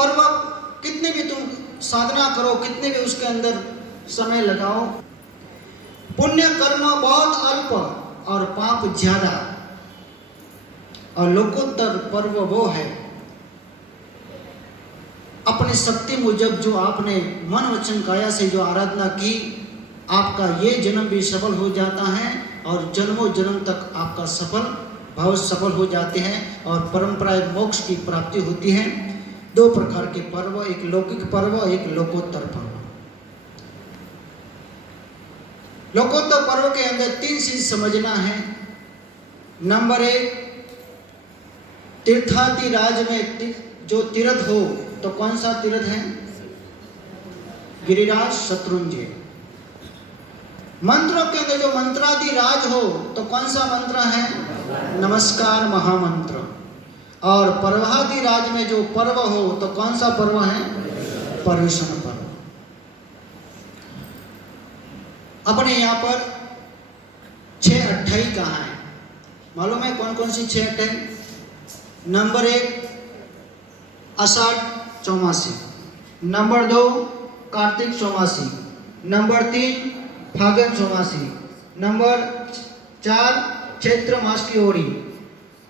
पर्व कितने भी तुम साधना करो, कितने भी उसके अंदर समय लगाओ, पुण्य कर्म बहुत अल्प और पाप ज्यादा। और लोकोत्तर पर्व वो है अपनी शक्ति मुजब जो आपने मन वचन काया से जो आराधना की, आपका ये जन्म भी सफल हो जाता है और जन्मों जन्म तक आपका सफल भाव सफल हो जाते हैं और परंपराएं मोक्ष की प्राप्ति होती है। दो प्रकार के पर्व, एक लौकिक पर्व, एक लोकोत्तर पर्व। लोकोत्तर पर्व के अंदर 3 चीज समझना है। नंबर 1, तीर्थादि राज में जो तीर्थ हो, तो कौन सा तीर्थ है? गिरिराज शत्रुंजय। मंत्रों के अंदर जो मंत्रादि राज हो, तो कौन सा मंत्र है? नमस्कार महामंत्र। और पर्वादि राज में जो पर्व हो, तो कौन सा पर्व है? पर्युषण पर्व। अपने यहाँ पर 6 अट्ठाई कहाँ है? मालूम है कौन कौन सी 6 अट्ठाई? नंबर 1 आषाढ़ चौमासी, नंबर 2 कार्तिक चौमासी, नंबर 3 फागुन चौमासी, नंबर 4 चैत्र मास की ओरी,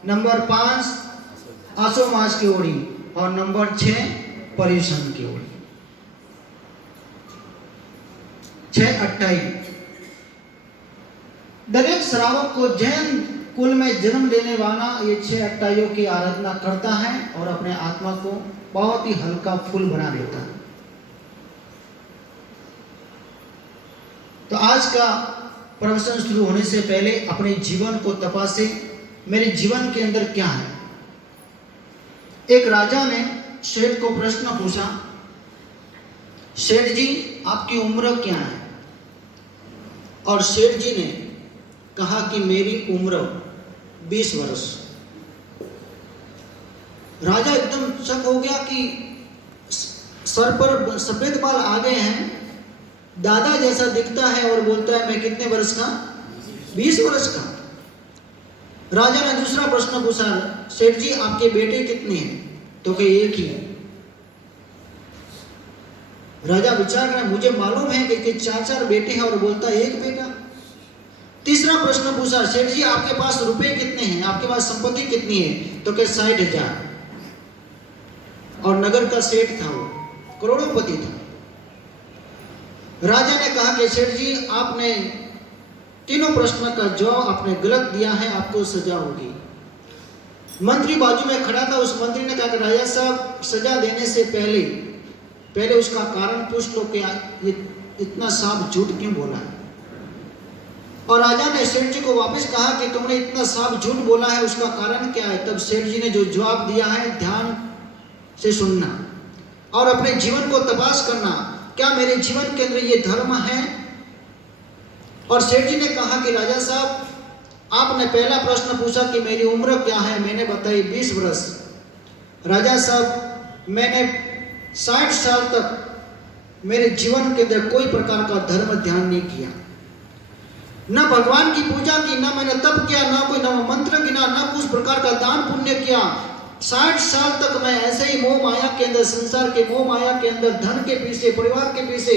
नंबर 5 आसो मास की ओरी और नंबर 6 पर्युषण की ओरी। 6 अट्ठाई। दरेक श्रावक को जैन कुल में जन्म लेने वाला ये 6 अट्ठाइयों की आराधना करता है और अपने आत्मा को बहुत ही हल्का फूल बना देता है। तो आज का प्रवचन शुरू होने से पहले अपने जीवन को तपासे, मेरे जीवन के अंदर क्या है। एक राजा ने सेठ को प्रश्न पूछा, सेठ जी आपकी उम्र क्या है? और सेठ जी ने कहा कि मेरी उम्र 20 वर्ष। राजा एकदम शक हो गया कि सर पर सफेद बाल आ गए हैं, दादा जैसा दिखता है और बोलता है मैं कितने वर्ष का? 20 वर्ष का। राजा ने दूसरा प्रश्न पूछा, सेठ जी आपके बेटे कितने हैं? तो कहे एक ही है। राजा विचार रहा, मुझे मालूम है कि 4 बेटे हैं और बोलता है एक बेटा। तीसरा प्रश्न पूछा, सेठ जी आपके पास रुपए कितने हैं, आपके पास संपत्ति कितनी है? तो कहे 60,000। और नगर का सेठ था, वो करोड़ोंपति था। राजा ने कहा कि सेठ जी आपने तीनों प्रश्न का जवाब आपने गलत दिया है, आपको सजा होगी। मंत्री बाजू में खड़ा था, उस मंत्री ने कहा कि राजा साहब सजा देने से पहले उसका कारण पूछ लो कि ये इतना साफ झूठ क्यों बोला है। और राजा ने सेठ जी को वापस कहा कि तुमने इतना साफ झूठ बोला है, उसका कारण क्या है? तब सेठ जी ने जो जवाब दिया है ध्यान से सुनना और अपने जीवन को तपास करना, क्या मेरे जीवन के अंदर ये धर्म है? और सेठ जी ने कहा कि राजा साहब आपने पहला प्रश्न पूछा कि मेरी उम्र क्या है, मैंने बताई 20 वर्ष। राजा साहब मैंने 60 साल तक मेरे जीवन के अंदर कोई प्रकार का धर्म ध्यान नहीं किया, न भगवान की पूजा की, न मैंने तप किया, न कोई नव मंत्र गिना, न कुछ प्रकार का दान पुण्य किया। 60 साल तक मैं ऐसे ही मोह माया के अंदर, संसार के मोह माया के अंदर, धन के पीछे, परिवार के पीछे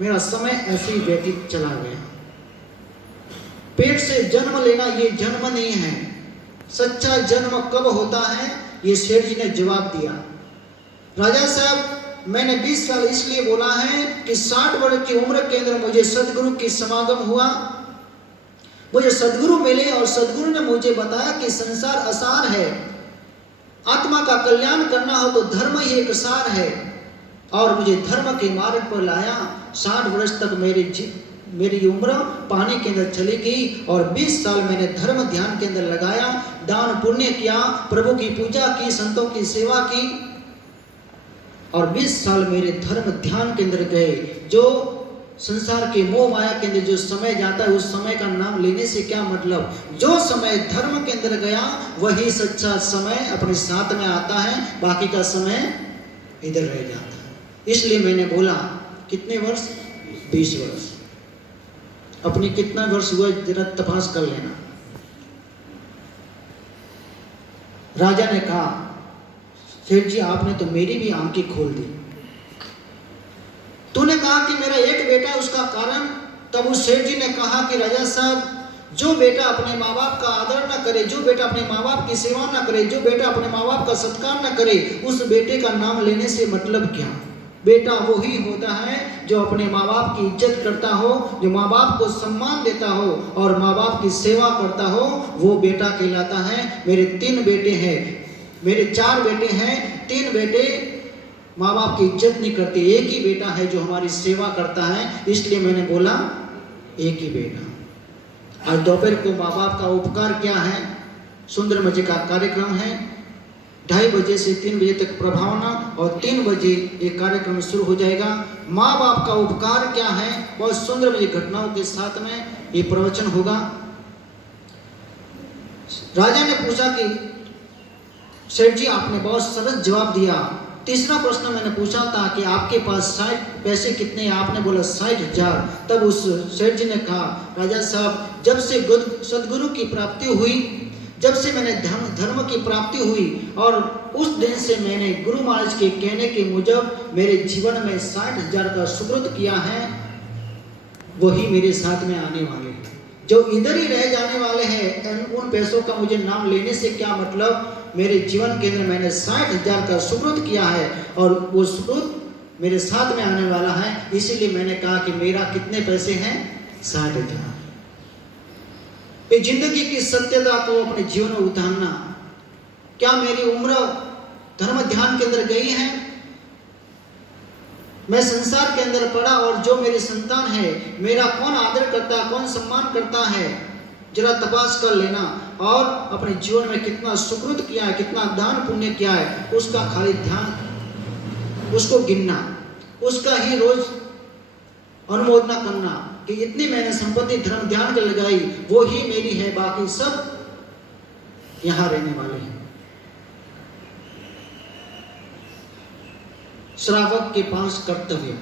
मेरा समय ऐसे ही व्यतीत चला गया। पेट से जन्म लेना ये जन्म नहीं है। सच्चा जन्म कब होता है? ये सेठ जी ने जवाब दिया। राजा साहब मैंने 20 साल इसलिए बोला है कि 60 वर्ष की उम्र के अंदर मुझे सदगुरु की समागम हुआ, मुझे सदगुरु मिले और सदगुरु ने मुझे बताया कि संसार असार है, आत्मा का कल्याण करना हो तो धर्म ही एक सार है, और मुझे धर्म के मार्ग पर लाया। 60 वर्ष तक मेरी उम्र पानी के अंदर चली गई और 20 साल मैंने धर्म ध्यान के अंदर लगाया, दान पुण्य किया, प्रभु की पूजा की, संतों की सेवा की, और 20 साल मेरे धर्म ध्यान के अंदर गए। जो संसार के मोह माया के अंदर जो समय जाता है उस समय का नाम लेने से क्या मतलब? जो समय धर्म के अंदर गया वही सच्चा समय अपने साथ में आता है, बाकी का समय इधर रह जाता है। इसलिए मैंने बोला कितने वर्ष? 20 वर्ष। अपनी कितना वर्ष हुआ जरा तपास कर लेना। राजा ने कहा सेठ जी आपने तो मेरी भी आंखें खोल दी। तूने कहा कि मेरा एक बेटा है, उसका कारण? तब उस सेठ जी ने कहा कि राजा साहब, जो बेटा अपने माँ बाप का आदर न करे, जो बेटा अपने माँ बाप की सेवा न करे, जो बेटा अपने माँ बाप का सत्कार न करे, उस बेटे का नाम लेने से मतलब क्या? बेटा वही होता है जो अपने माँ बाप की इज्जत करता हो, जो माँ बाप को सम्मान देता हो और माँ बाप की सेवा करता हो, वो बेटा कहलाता है। मेरे 3 बेटे हैं, मेरे 4 बेटे हैं, 3 बेटे माँ बाप की इज्जत नहीं करते, एक ही बेटा है जो हमारी सेवा करता है, इसलिए मैंने बोला एक ही बेटा। आज दोपहर को माँ बाप का उपकार क्या है, सुंदर मजे का कार्यक्रम है। 2:30 बजे से 3 बजे तक प्रभावना और 3 बजे ये कार्यक्रम शुरू हो जाएगा। माँ बाप का उपकार क्या है, बहुत सुंदर मजे घटनाओं के साथ में ये प्रवचन होगा। राजा ने पूछा कि सेठ जी आपने बहुत सरस जवाब दिया। तीसरा प्रश्न मैंने पूछा था कि आपके पास 60 पैसे कितने हैं, आपने बोला 60,000। तब उस सेठ जी ने कहा, राजा साहब जब से सदगुरु की प्राप्ति हुई, जब से मैंने धर्म की प्राप्ति हुई और उस दिन से मैंने गुरु महाराज के कहने के मुजब मेरे जीवन में 60,000 का सुकृत किया है, वही मेरे साथ में आने वाले हैं। जो इधर ही रह जाने वाले हैं, उन पैसों का मुझे नाम लेने से क्या मतलब। मेरे जीवन के अंदर मैंने 60,000 का सुकृत किया है और वो सुकृत मेरे साथ में आने वाला है, इसीलिए मैंने कहा कि मेरा कितने पैसे हैं, 60,000। ये जिंदगी की सत्यता को अपने जीवन में उतारना। क्या मेरी उम्र धर्म ध्यान के अंदर गई है? मैं संसार के अंदर पड़ा और जो मेरी संतान है, मेरा कौन आदर करता है, कौन सम्मान करता है, जरा तपास कर लेना। और अपने जीवन में कितना सुकृत किया है, कितना दान पुण्य किया है, उसका खाली ध्यान, उसको गिनना, उसका ही रोज अनुमोदना करना कि इतनी मैंने संपत्ति धर्म ध्यान के लगाई, वो ही मेरी है, बाकी सब यहां रहने वाले हैं। श्रावक के 5 कर्तव्य।